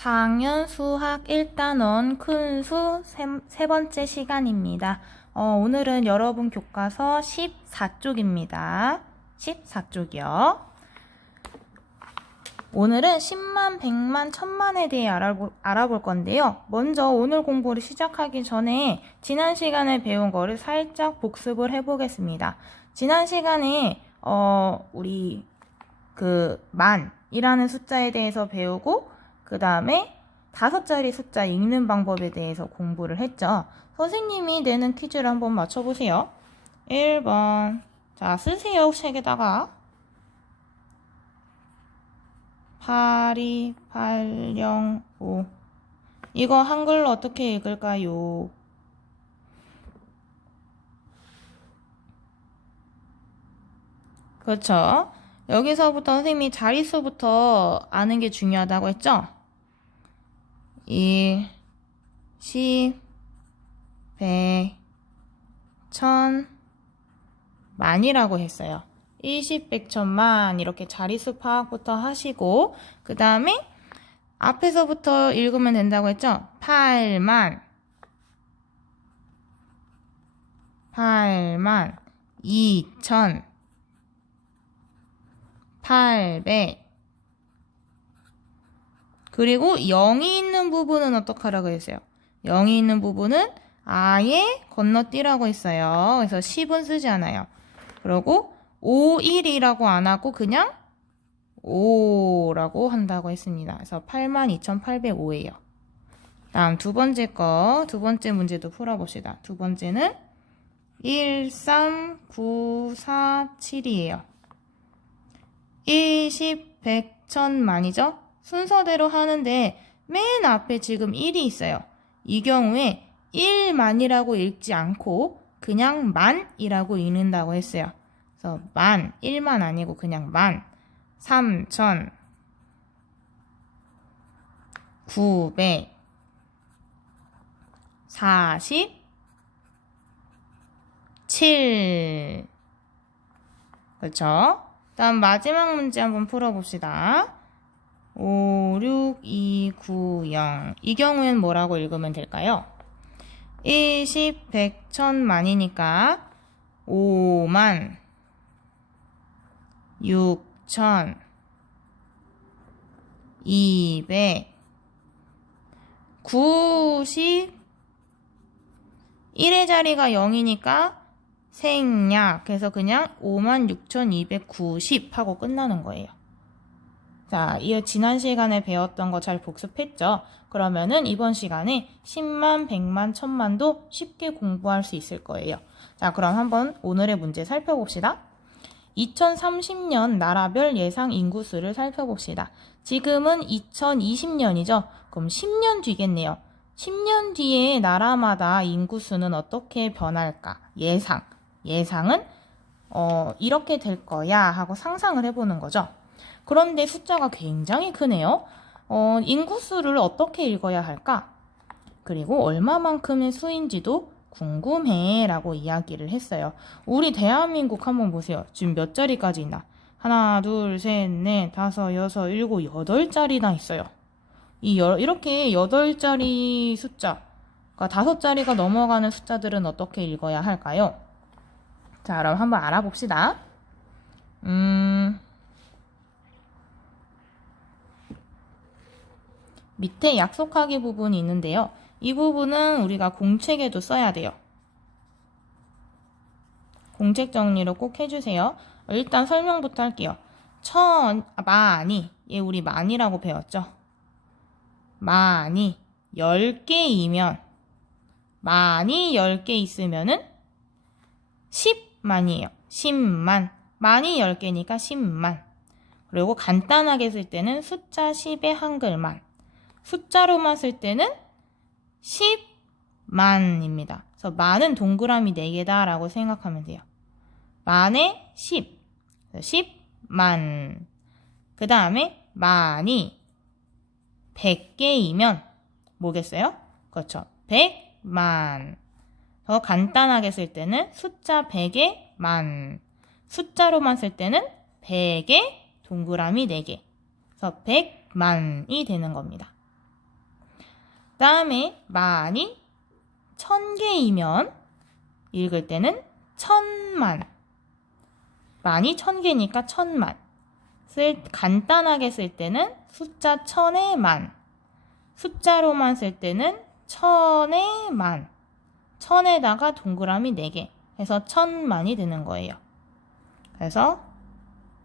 4학년 수학 1단원 큰수 세, 세 번째 시간입니다. 어, 오늘은 여러분 교과서 14쪽입니다. 14쪽이요. 오늘은 10만, 100만, 1000만에 대해 알아볼, 알아볼 건데요. 먼저 오늘 공부를 시작하기 전에 지난 시간에 배운 거를 살짝 복습을 해보겠습니다. 지난 시간에 어, 우리 그 만이라는 숫자에 대해서 배우고 그 다음에 다섯 자리 숫자 읽는 방법에 대해서 공부를 했죠. 선생님이 내는 퀴즈를 한번 맞춰보세요. 1번. 자, 쓰세요, 책에다가. 82805. 이거 한글로 어떻게 읽을까요? 그렇죠. 여기서부터 선생님이 자릿수부터 아는 게 중요하다고 했죠? 1, 10, 100, 1000, 만이라고 했어요. 1, 10, 100, 1000만 이렇게 자릿수 파악부터 하시고 그 다음에 앞에서부터 읽으면 된다고 했죠? 8만 8만 2천 800 그리고 0이 있는 부분은 어떻게 하라고 했어요? 0이 있는 부분은 아예 건너뛰라고 했어요. 그래서 10은 쓰지 않아요. 그리고 5, 1이라고 안 하고 그냥 5라고 한다고 했습니다. 그래서 82,805예요. 다음 두 번째 거, 두 번째 문제도 풀어봅시다. 두 번째는 13947이에요. 1, 10, 100, 1000 만이죠? 순서대로 하는데 맨 앞에 지금 1이 있어요. 이 경우에 1만이라고 읽지 않고 그냥 만이라고 읽는다고 했어요. 그래서 만, 1만 아니고 그냥 만, 3천, 900, 40, 7. 그렇죠? 다음 마지막 문제 한번 풀어봅시다. 5, 6, 2, 9, 0. 이 경우엔 뭐라고 읽으면 될까요? 1, 10, 100, 1000만이니까 5만 6천 200 90 1의 자리가 0이니까 생략 그래서 그냥 56,290 하고 끝나는 거예요. 자, 이 지난 시간에 배웠던 거 잘 복습했죠? 그러면은 이번 시간에 10만, 100만, 1000만도 쉽게 공부할 수 있을 거예요. 자, 그럼 한번 오늘의 문제 살펴봅시다. 2030년 나라별 예상 인구수를 살펴봅시다. 지금은 2020년이죠? 그럼 10년 뒤겠네요. 10년 뒤에 나라마다 인구수는 어떻게 변할까? 예상. 예상은 어, 이렇게 될 거야 하고 상상을 해보는 거죠. 그런데 숫자가 굉장히 크네요. 어, 인구수를 어떻게 읽어야 할까? 그리고 얼마만큼의 수인지도 궁금해 라고 이야기를 했어요. 우리 대한민국 한번 보세요. 지금 몇 자리까지 있나? 하나, 둘, 셋, 넷, 다섯, 여섯, 일곱, 여덟 자리나 있어요. 이 여, 이렇게 여덟 자리 숫자, 그러니까 다섯 자리가 넘어가는 숫자들은 어떻게 읽어야 할까요? 자, 그럼 한번 알아봅시다. 음, 밑에 약속하기 부분이 있는데요. 이 부분은 우리가 공책에도 써야 돼요. 공책 정리를 꼭 해주세요. 일단 설명부터 할게요. 천, 아, 많이. 얘 우리 많이라고 배웠죠? 많이. 10개이면, 많이 10개 있으면은 10만이에요. 10만. 많이 10개니까 10만. 그리고 간단하게 쓸 때는 숫자 10의 한글만. 숫자로만 쓸 때는 10만입니다. 그래서 만은 동그라미 4개다 라고 생각하면 돼요. 만에 10. 10만. 그 다음에 만이 100개이면 뭐겠어요? 그렇죠. 100만. 더 간단하게 쓸 때는 숫자 100에 만. 숫자로만 쓸 때는 100에 동그라미 4개. 그래서 100만이 되는 겁니다. 다음에 만이 천 개이면 읽을 때는 천만. 만이 천 개니까 천만. 쓸, 간단하게 쓸 때는 숫자 천에 만. 숫자로만 쓸 때는 천에 만. 천에다가 동그라미 4개 해서 천만이 되는 거예요. 그래서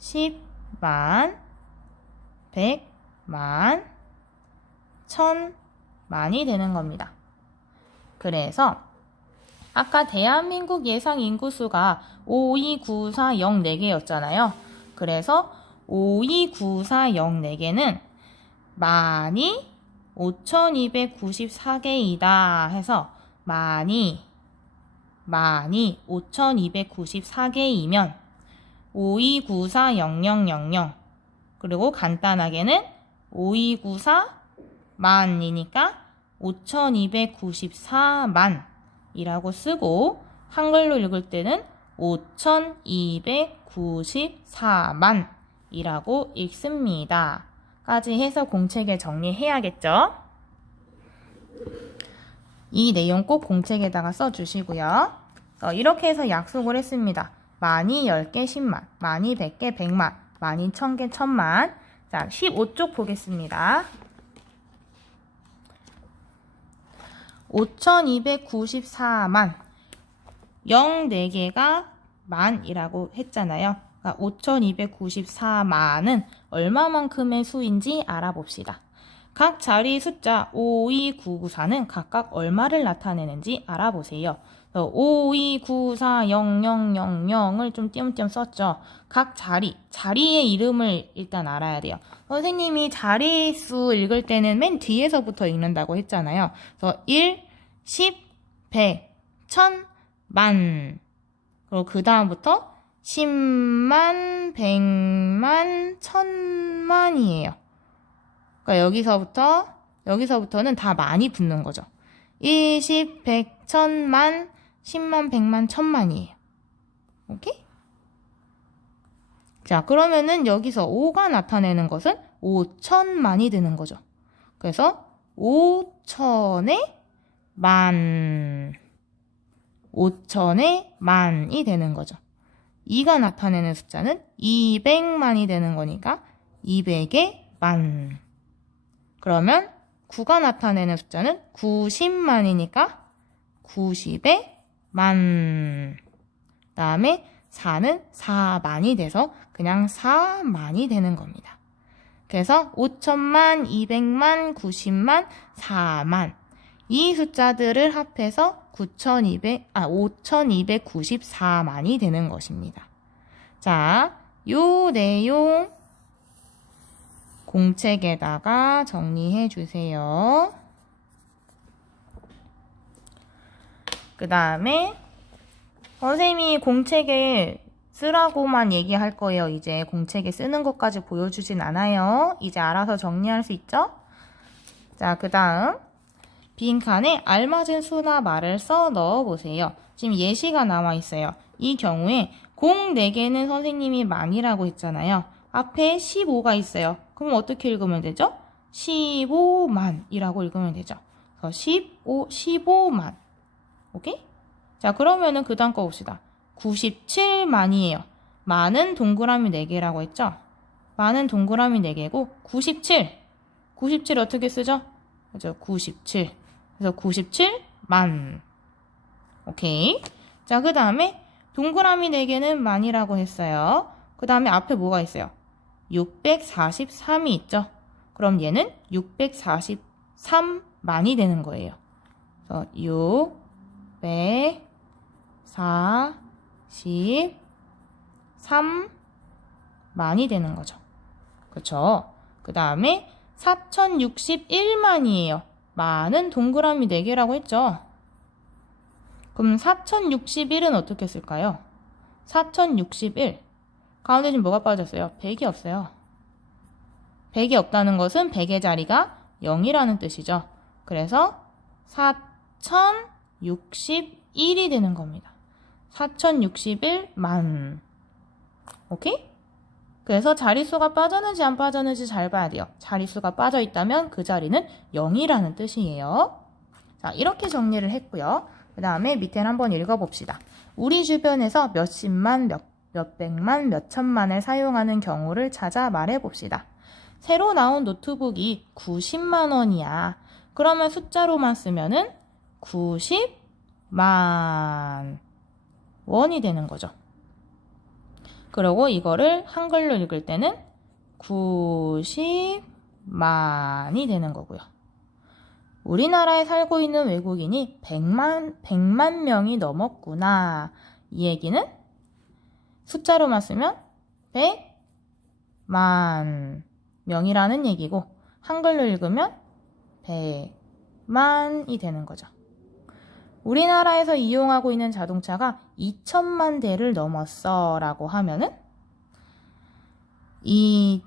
10만, 100만, 1000 많이 되는 겁니다. 그래서 아까 대한민국 예상 인구수가 529404개였잖아요. 그래서 529404개는 많이 5294개이다 해서 많이 많이 5294개이면 52940000 그리고 간단하게는 5294 만이니까 5294만 이라고 쓰고 한글로 읽을 때는 5294만 이라고 읽습니다. 까지 해서 공책에 정리해야겠죠? 이 내용 꼭 공책에다가 써주시고요. 어, 이렇게 해서 약속을 했습니다. 많이 10개 10만, 많이 100개 100만, 많이 1000개 1000만. 자, 15쪽 보겠습니다. 5294만 04개가 만이라고 했잖아요. 그러니까 5294만은 얼마만큼의 수인지 알아봅시다. 각 자리 숫자 52994는 각각 얼마를 나타내는지 알아보세요. 52940000을 좀 띄엄띄엄 썼죠. 각 자리, 자리의 이름을 일단 알아야 돼요. 선생님이 자리수 읽을 때는 맨 뒤에서부터 읽는다고 했잖아요. 그래서 1, 10, 100, 1000, 만. 그리고 그 다음부터 10만, 100만, 1000만이에요. 그러니까 여기서부터, 여기서부터는 다 많이 붙는 거죠. 1, 10, 100, 1000만, 10만, 100만, 1000만이에요. 오케이? 자, 그러면은 여기서 5가 나타내는 것은 5천만이 되는 거죠. 그래서 5천에 만, 5천에 만이 되는 거죠. 2가 나타내는 숫자는 200만이 되는 거니까 200에 만. 그러면 9가 나타내는 숫자는 90만이니까 90에 만. 다음에 4는 4만이 돼서 그냥 4만이 되는 겁니다. 그래서 5천만, 200만, 90만, 4만. 이 숫자들을 합해서 9,200, 아, 5,294만이 되는 것입니다. 자, 요 내용 공책에다가 정리해 주세요. 그 다음에 선생님이 공책에 쓰라고만 얘기할 거예요. 이제 공책에 쓰는 것까지 보여주진 않아요. 이제 알아서 정리할 수 있죠? 자, 그 다음 빈칸에 알맞은 수나 말을 써 넣어 보세요. 지금 예시가 나와 있어요. 이 경우에 공 4개는 선생님이 만이라고 했잖아요. 앞에 15가 있어요. 그럼 어떻게 읽으면 되죠? 15만이라고 읽으면 되죠. 그래서 15, 15만. 오케이? 자, 그러면은 그 다음 거 봅시다. 97만이에요. 만은 동그라미 4개라고 했죠? 만은 동그라미 4개고 97. 97 어떻게 쓰죠? 그죠? 97. 그래서 97만. 오케이. 자, 그 다음에 동그라미 4개는 만이라고 했어요. 그 다음에 앞에 뭐가 있어요? 643이 있죠? 그럼 얘는 643만이 되는 거예요. 그래서 643만이 되는 거죠. 그쵸? 그 다음에 4061만이에요. 만은 동그라미 4개라고 했죠. 그럼 4061은 어떻게 쓸까요? 4061. 가운데 지금 뭐가 빠졌어요? 100이 없어요. 100이 없다는 것은 100의 자리가 0이라는 뜻이죠. 그래서 4061이 되는 겁니다. 4061만. 오케이? 그래서 자릿수가 빠졌는지 안 빠졌는지 잘 봐야 돼요. 자릿수가 빠져 있다면 그 자리는 0이라는 뜻이에요. 자, 이렇게 정리를 했고요. 그 다음에 밑에는 한번 읽어봅시다. 우리 주변에서 몇십만, 몇, 몇백만, 몇천만을 사용하는 경우를 찾아 말해봅시다. 새로 나온 노트북이 90만 원이야. 그러면 숫자로만 쓰면은 90만 원이 되는 거죠. 그리고 이거를 한글로 읽을 때는 90만이 되는 거고요. 우리나라에 살고 있는 외국인이 100만, 100만 명이 넘었구나. 이 얘기는 숫자로만 쓰면 100만 명이라는 얘기고, 한글로 읽으면 100만이 되는 거죠. 우리나라에서 이용하고 있는 자동차가 2천만 대를 넘었어 라고 하면은 2천만이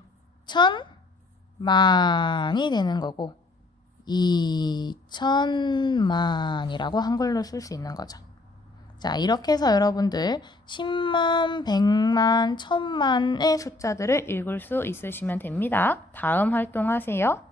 되는 거고 2천만이라고 한글로 쓸 수 있는 거죠. 자, 이렇게 해서 여러분들 10만, 100만, 1000만의 숫자들을 읽을 수 있으시면 됩니다. 다음 활동 하세요.